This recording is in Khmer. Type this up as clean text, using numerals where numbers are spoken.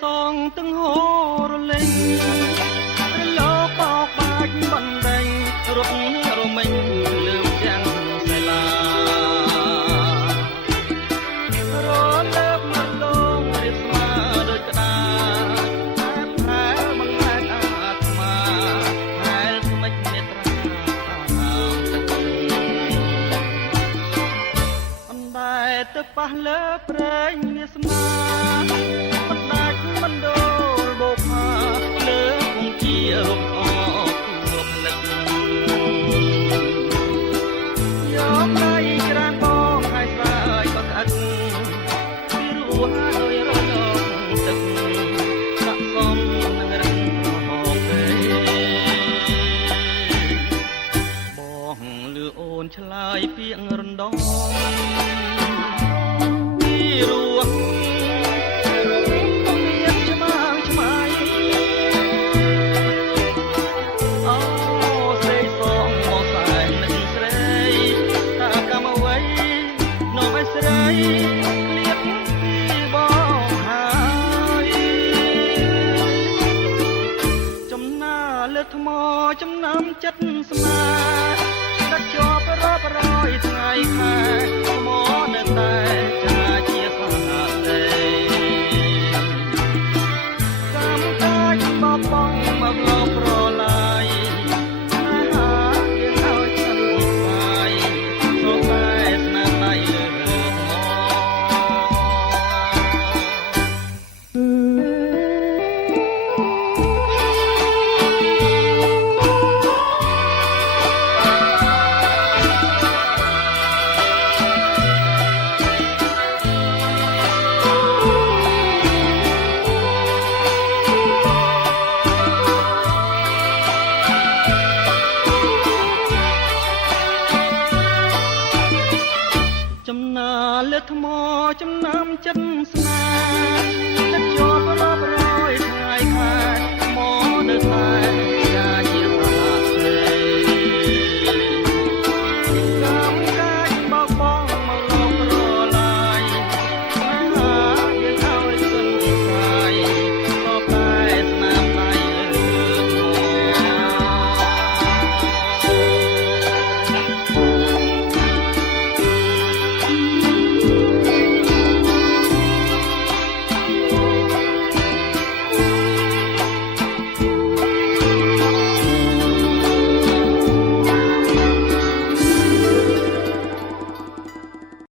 សងទាំងហូរលេងរលោកបោកបាច់បណ្ដេញរត់រមិញលើទាំងសាលារលើកមកលងរៀបស្មាដូចក្តារផែមិនឡែកអាត្មាផែស្មិចនេត្រាទឹកអណ្ដែតទៅប៉ះលើព្រែងវាស្មាមិនដាច់មិនដូលបោកហាលើគង់ជារំអករំលឹកយកដៃក្រានបងហើយស្រាយក៏ស្អិតពីរស់ដោយរលកទឹកស័កសមនឹងរឹងហោពេបងលឺអូនឆ្លើយពាក្យរំដងពីរស់ថ្មចំណាំចិត្តស្នាដឹកជាប់រាប់រយថ្ងៃខែថ្មនៅតែចាជាសាទេតាមកាយបបងមកលោប្រឡាយហើយយើងឲ្យฉันស្វាយសូមតែស្នាដៃលើចំណាលើថ្មចំណាំចិត្តស្នាដឹកជាប់រាប់រយថ្ងៃខែថ្មនៅតែ